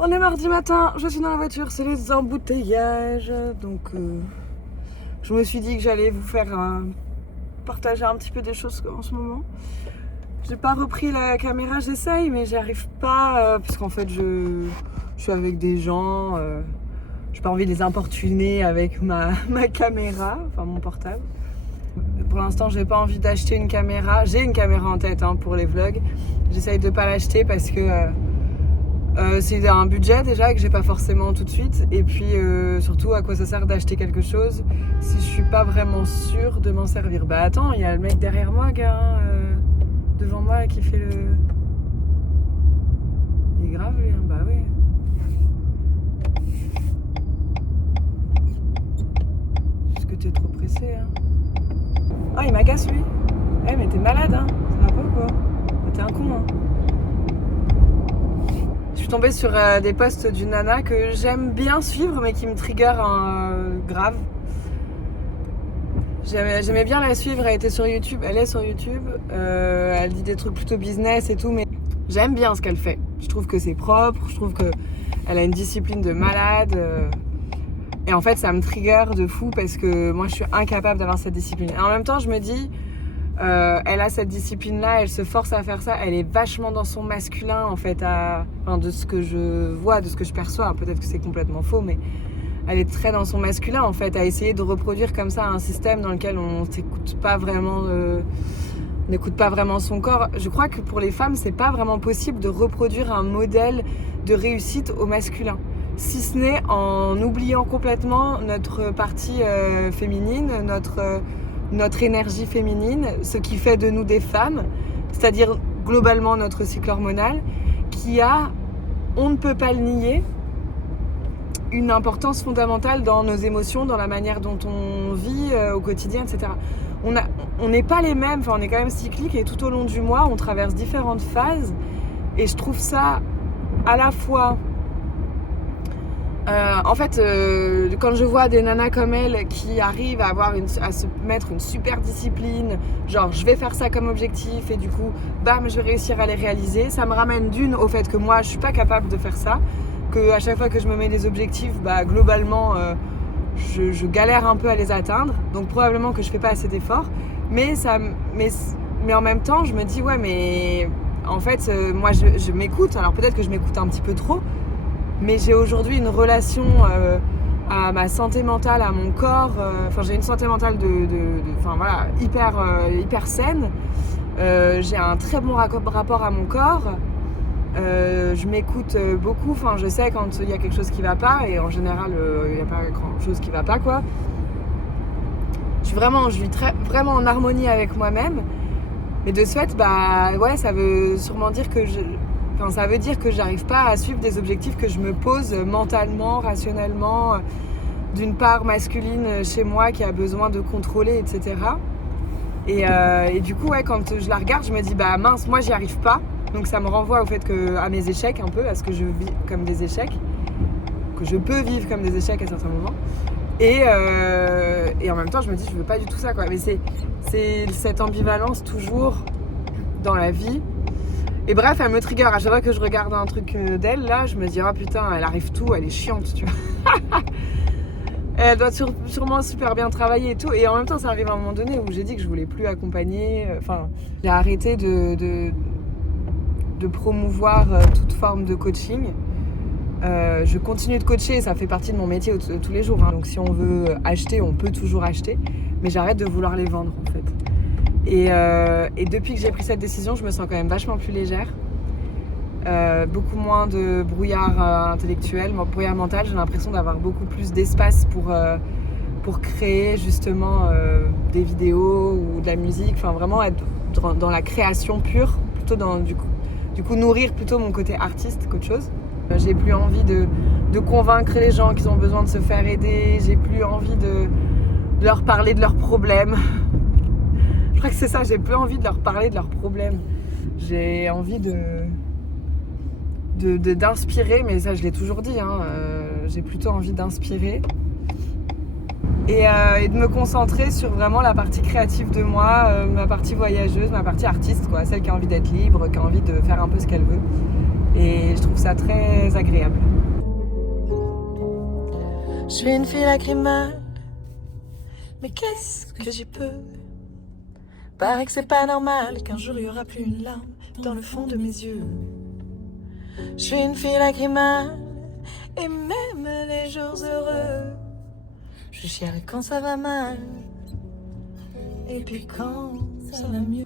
On est mardi matin, je suis dans la voiture, c'est les embouteillages. Donc je me suis dit que j'allais vous faire partager un petit peu des choses en ce moment. J'ai pas repris la caméra, j'essaye, mais j'y arrive pas parce qu'en fait je suis avec des gens. J'ai pas envie de les importuner avec ma caméra, enfin mon portable. Pour l'instant, j'ai pas envie d'acheter une caméra. J'ai une caméra en tête pour les vlogs. J'essaye de pas l'acheter parce que c'est un budget déjà que j'ai pas forcément tout de suite. Et puis surtout, à quoi ça sert d'acheter quelque chose si je suis pas vraiment sûre de m'en servir. Bah attends, il y a le mec derrière moi, gars, devant moi qui fait le... Il est grave lui, hein. Bah oui. Est-ce que t'es trop pressé, hein? Oh, il m'agace lui. Eh, mais t'es malade, hein? Ça va pas ou quoi? T'es un con, hein? Je suis tombée sur des posts d'une nana que j'aime bien suivre, mais qui me trigger grave. J'aimais bien la suivre, elle était sur YouTube, elle est sur YouTube. Elle dit des trucs plutôt business et tout, mais j'aime bien ce qu'elle fait. Je trouve que c'est propre, je trouve qu'elle a une discipline de malade. Et en fait, ça me trigger de fou parce que moi, je suis incapable d'avoir cette discipline. Et en même temps, je me dis, elle a cette discipline-là, elle se force à faire ça. Elle est vachement dans son masculin, en fait, enfin, de ce que je vois, de ce que je perçois. Peut-être que c'est complètement faux, mais elle est très dans son masculin, en fait, à essayer de reproduire comme ça un système dans lequel on n'écoute pas vraiment son corps. Je crois que pour les femmes, c'est pas vraiment possible de reproduire un modèle de réussite au masculin. Si ce n'est en oubliant complètement notre partie féminine, notre énergie féminine, ce qui fait de nous des femmes, c'est-à-dire globalement notre cycle hormonal, qui a, on ne peut pas le nier, une importance fondamentale dans nos émotions, dans la manière dont on vit au quotidien, etc. On n'est pas les mêmes, enfin on est quand même cyclique et tout au long du mois, on traverse différentes phases et je trouve ça à la fois... en fait, quand je vois des nanas comme elle qui arrivent à se mettre une super discipline, genre je vais faire ça comme objectif et du coup, bam, je vais réussir à les réaliser, ça me ramène d'une au fait que moi je suis pas capable de faire ça, que à chaque fois que je me mets des objectifs, bah globalement je galère un peu à les atteindre, donc probablement que je fais pas assez d'efforts, mais en même temps je me dis ouais mais en fait moi je m'écoute, alors peut-être que je m'écoute un petit peu trop, mais j'ai aujourd'hui une relation à ma santé mentale, à mon corps. Enfin, j'ai une santé mentale hyper saine. J'ai un très bon rapport à mon corps. Je m'écoute beaucoup. Enfin, je sais quand il y a quelque chose qui va pas, et en général, il n'y a pas grand chose qui va pas, quoi. Je vis vraiment en harmonie avec moi-même. Mais de ce fait, bah ouais, ça veut sûrement dire que ça veut dire que j'arrive pas à suivre des objectifs que je me pose mentalement, rationnellement, d'une part masculine chez moi qui a besoin de contrôler, etc. Et du coup, ouais, quand je la regarde, je me dis, bah mince, moi j'y arrive pas. Donc ça me renvoie au fait à mes échecs un peu, à ce que je vis comme des échecs, que je peux vivre comme des échecs à certains moments. Et en même temps, je me dis, je veux pas du tout ça, quoi. Mais c'est cette ambivalence toujours dans la vie. Et bref, elle me trigger. À chaque fois que je regarde un truc d'elle, là, je me dis, oh putain, elle arrive tout, elle est chiante, tu vois. Elle doit sûrement super bien travailler et tout. Et en même temps, ça arrive à un moment donné où j'ai dit que je voulais plus accompagner. Enfin, j'ai arrêté de promouvoir toute forme de coaching. Je continue de coacher, ça fait partie de mon métier tous les jours. Hein. Donc si on veut acheter, on peut toujours acheter. Mais j'arrête de vouloir les vendre, en fait. Et depuis que j'ai pris cette décision, je me sens quand même vachement plus légère. Beaucoup moins de brouillard intellectuel, brouillard mental. J'ai l'impression d'avoir beaucoup plus d'espace pour créer justement des vidéos ou de la musique. Enfin, vraiment être dans la création pure, plutôt du coup nourrir plutôt mon côté artiste qu'autre chose. J'ai plus envie de convaincre les gens qu'ils ont besoin de se faire aider. J'ai plus envie de leur parler de leurs problèmes. Je crois que c'est ça, j'ai plus envie de leur parler de leurs problèmes. J'ai envie d'inspirer, mais ça je l'ai toujours dit, hein, j'ai plutôt envie d'inspirer. Et de me concentrer sur vraiment la partie créative de moi, ma partie voyageuse, ma partie artiste, quoi, celle qui a envie d'être libre, qui a envie de faire un peu ce qu'elle veut. Et je trouve ça très agréable. Je suis une fille lacrymale, mais qu'est-ce que j'y peux? Paraît que c'est pas normal qu'un jour il y aura plus une larme dans le fond de mes yeux. Je suis une fille lacrymale, et même les jours heureux, je chiale quand ça va mal, et puis quand ça va mieux.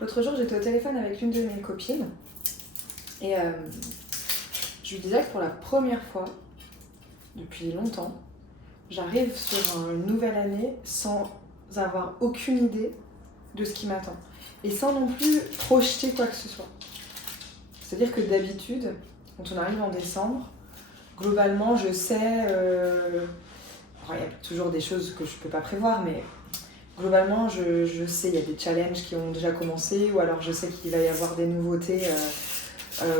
L'autre jour, j'étais au téléphone avec l'une de mes copines et je lui disais que pour la première fois depuis longtemps, j'arrive sur une nouvelle année sans avoir aucune idée de ce qui m'attend et sans non plus projeter quoi que ce soit. C'est-à-dire que d'habitude, quand on arrive en décembre, globalement, je sais... il y a toujours des choses que je peux pas prévoir, mais globalement, je sais, il y a des challenges qui ont déjà commencé, ou alors je sais qu'il va y avoir des nouveautés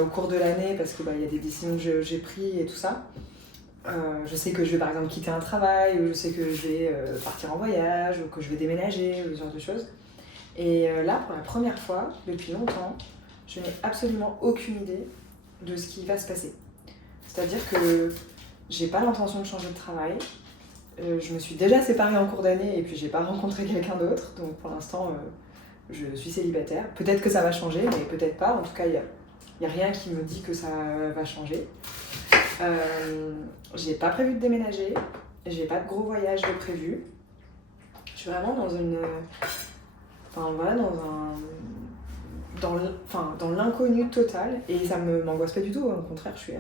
au cours de l'année, parce que y a des décisions que j'ai prises et tout ça. Je sais que je vais par exemple quitter un travail, ou je sais que je vais partir en voyage, ou que je vais déménager, ou ce genre de choses. Et là, pour la première fois, depuis longtemps, je n'ai absolument aucune idée de ce qui va se passer. C'est-à-dire que j'ai pas l'intention de changer de travail. Je me suis déjà séparée en cours d'année et puis j'ai pas rencontré quelqu'un d'autre, donc pour l'instant je suis célibataire. Peut-être que ça va changer, mais peut-être pas. En tout cas, il y a rien qui me dit que ça va changer. J'ai pas prévu de déménager, j'ai pas de gros voyage de prévu. Je suis vraiment dans une... dans l'inconnu total, et ça m'angoisse pas du tout. Au contraire, je suis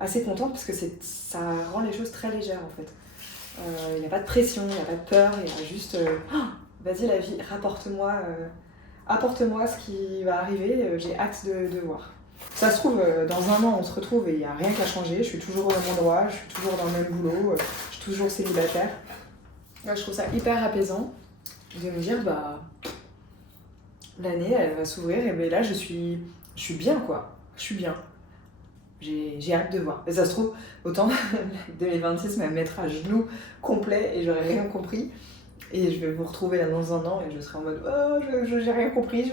assez contente parce que ça rend les choses très légères en fait. Il n'y a pas de pression, il n'y a pas de peur, il y a juste vas-y la vie, apporte-moi ce qui va arriver, j'ai hâte de voir. Ça se trouve, dans un an on se retrouve et il n'y a rien qu'à changer, je suis toujours au même endroit, je suis toujours dans le même boulot, je suis toujours célibataire. Là, je trouve ça hyper apaisant de me dire l'année elle va s'ouvrir et là je suis bien quoi, je suis bien. J'ai hâte de voir. Et ça se trouve, autant 2026 va me mettre à genoux complet et j'aurai rien compris. Et je vais vous retrouver là dans un an et je serai en mode j'ai rien compris,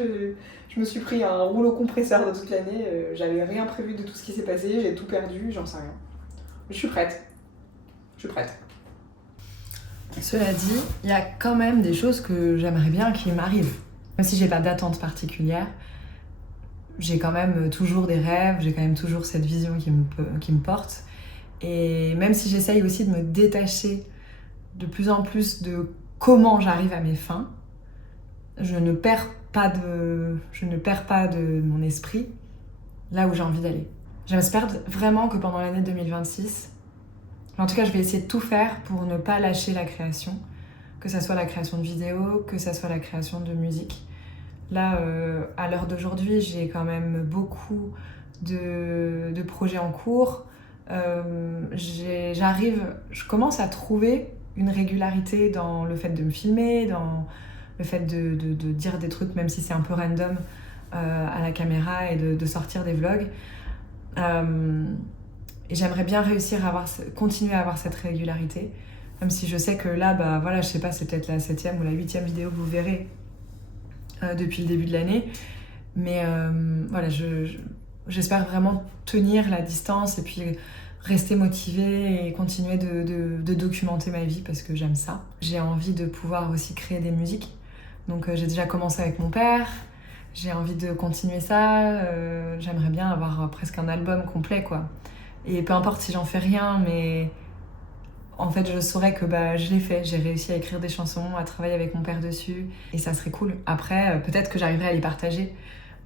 je me suis pris un rouleau compresseur de toute l'année, j'avais rien prévu de tout ce qui s'est passé, j'ai tout perdu, j'en sais rien. Je suis prête. Cela dit, il y a quand même des choses que j'aimerais bien qui m'arrivent. Même si j'ai pas d'attente particulière, j'ai quand même toujours des rêves, j'ai quand même toujours cette vision qui me porte. Et même si j'essaye aussi de me détacher de plus en plus de comment j'arrive à mes fins, je ne perds pas de mon esprit là où j'ai envie d'aller. J'espère vraiment que pendant l'année 2026, en tout cas je vais essayer de tout faire pour ne pas lâcher la création, que ça soit la création de vidéos, que ça soit la création de musique. Là, à l'heure d'aujourd'hui, j'ai quand même beaucoup de projets en cours. Je commence à trouver une régularité dans le fait de me filmer, dans le fait de dire des trucs, même si c'est un peu random, à la caméra et de sortir des vlogs. Et j'aimerais bien réussir à continuer à avoir cette régularité, même si je sais que là, je sais pas, c'est peut-être la 7e ou la 8e vidéo que vous verrez depuis le début de l'année, mais j'espère vraiment tenir la distance et puis rester motivée et continuer de documenter ma vie parce que j'aime ça. J'ai envie de pouvoir aussi créer des musiques, donc j'ai déjà commencé avec mon père, j'ai envie de continuer ça, j'aimerais bien avoir presque un album complet quoi, et peu importe si j'en fais rien, mais en fait, je saurais que je l'ai fait, j'ai réussi à écrire des chansons, à travailler avec mon père dessus, et ça serait cool. Après, peut-être que j'arriverai à les partager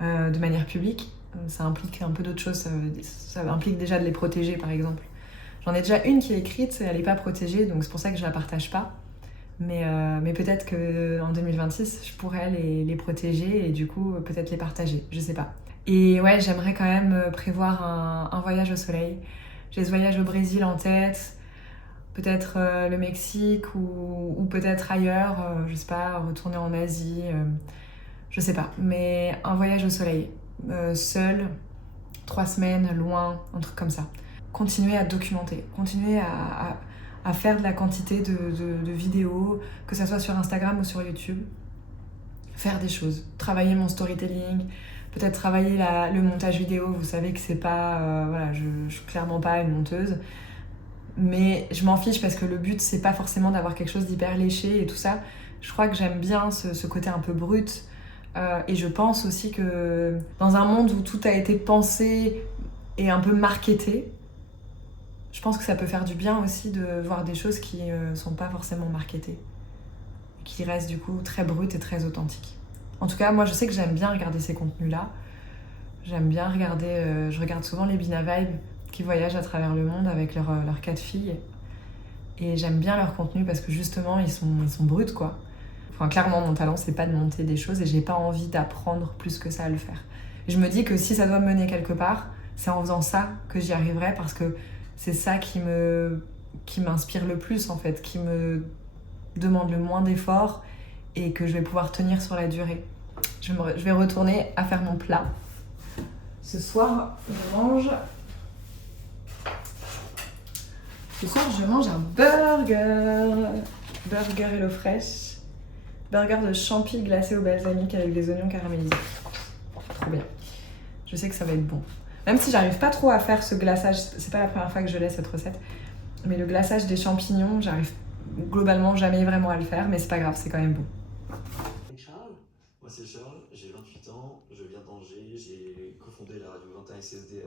de manière publique. Ça implique un peu d'autres choses, ça implique déjà de les protéger, par exemple. J'en ai déjà une qui est écrite, elle n'est pas protégée, donc c'est pour ça que je la partage pas. Mais peut-être qu'en 2026, je pourrais les protéger et du coup, peut-être les partager, je sais pas. Et ouais, j'aimerais quand même prévoir un voyage au soleil. J'ai ce voyage au Brésil en tête, peut-être le Mexique ou peut-être ailleurs, je sais pas, retourner en Asie, je sais pas. Mais un voyage au soleil, seul, 3 semaines, loin, un truc comme ça. continuer à documenter, continuer à faire de la quantité de vidéos, que ça soit sur Instagram ou sur YouTube. Faire des choses, travailler mon storytelling, peut-être travailler le montage vidéo. Vous savez que c'est pas... voilà, je suis clairement pas une monteuse. Mais je m'en fiche parce que le but, c'est pas forcément d'avoir quelque chose d'hyper léché et tout ça. Je crois que j'aime bien ce côté un peu brut. Et je pense aussi que dans un monde où tout a été pensé et un peu marketé, je pense que ça peut faire du bien aussi de voir des choses qui sont pas forcément marketées. Qui restent du coup très brutes et très authentiques. En tout cas, moi je sais que j'aime bien regarder ces contenus-là. J'aime bien regarder, je regarde souvent les Bina Vibe qui voyagent à travers le monde avec leurs 4 filles. Et j'aime bien leur contenu parce que justement ils sont bruts quoi. Enfin clairement mon talent c'est pas de monter des choses et j'ai pas envie d'apprendre plus que ça à le faire. Et je me dis que si ça doit me mener quelque part, c'est en faisant ça que j'y arriverai parce que c'est ça qui m'inspire le plus en fait, qui me demande le moins d'efforts et que je vais pouvoir tenir sur la durée. Je vais retourner à faire mon plat. Ce soir, je mange un burger. Burger HelloFresh. Burger de champi glacé au balsamique avec des oignons caramélisés. Trop bien. Je sais que ça va être bon. Même si j'arrive pas trop à faire ce glaçage, c'est pas la première fois que je l'ai cette recette, mais le glaçage des champignons, j'arrive globalement jamais vraiment à le faire, mais c'est pas grave, c'est quand même bon. Charles ? Moi c'est Charles, j'ai 28 ans, je viens d'Angers, j'ai cofondé la radio 21 SSD